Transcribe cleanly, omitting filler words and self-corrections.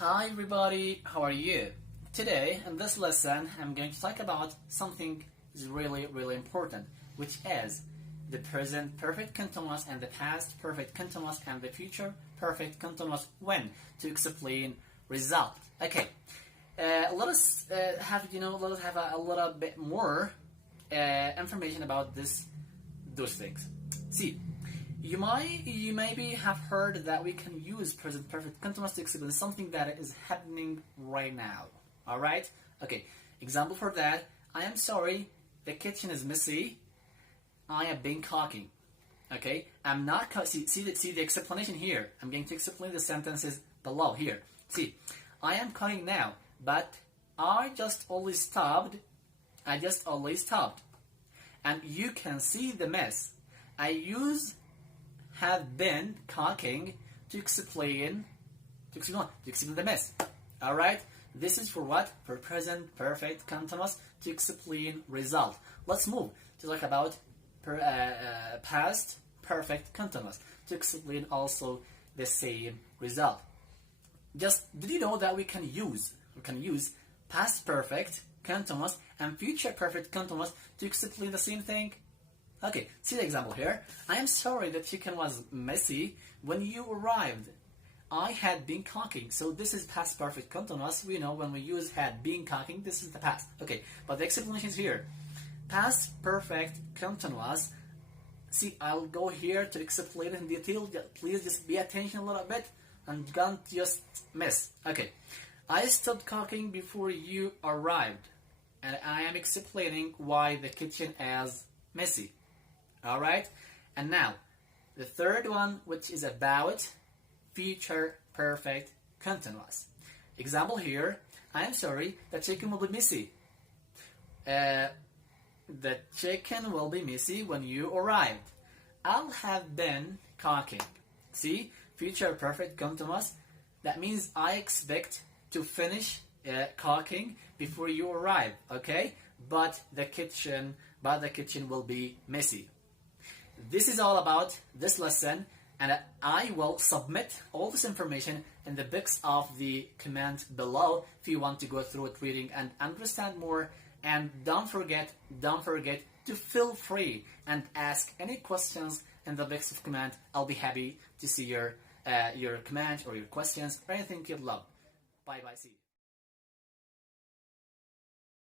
Hi everybody, how are you? Today in this lesson I'm going to talk about something is really important, which is the present perfect continuous and the past perfect continuous and the future perfect continuous when to explain result. Okay, let us have a little bit more information about those things. See, you maybe have heard that we can use present perfect continuous to explain something that is happening right now. Alright? Okay. Example for that, I am sorry, the kitchen is messy. I have been cooking. Okay? I'm not see the explanation here. I'm going to explain the sentences below here. See, I am cooking now, but I just only stopped. And you can see the mess. I use have been cooking to explain the mess. Alright? This is for what? For present perfect continuous to explain result. Let's move to talk about past perfect continuous to explain also the same result. Just did you know that we can use past perfect continuous and future perfect continuous to explain the same thing? Okay, see the example here. I am sorry the chicken was messy when you arrived. I had been cooking. So this is past perfect continuous. We know when we use had been cooking, this is the past. Okay, but the explanation is here. Past perfect continuous. See, I'll go here to explain in detail. Please just pay attention a little bit and don't just miss. Okay, I stopped cooking before you arrived. And I am explaining why the kitchen is messy. Alright, and now the third one, which is about future perfect continuous. Example here, I am sorry, the chicken will be messy. The chicken will be messy when you arrived. I'll have been cooking. See, future perfect continuous. That means I expect to finish cooking before you arrive. Okay, but the kitchen will be messy. This is all about this lesson, and I will submit all this information in the box of the comment below if you want to go through it, reading and understand more. And don't forget to feel free and ask any questions in the box of comment. I'll be happy to see your comment or your questions or anything you'd love. Bye bye. See you.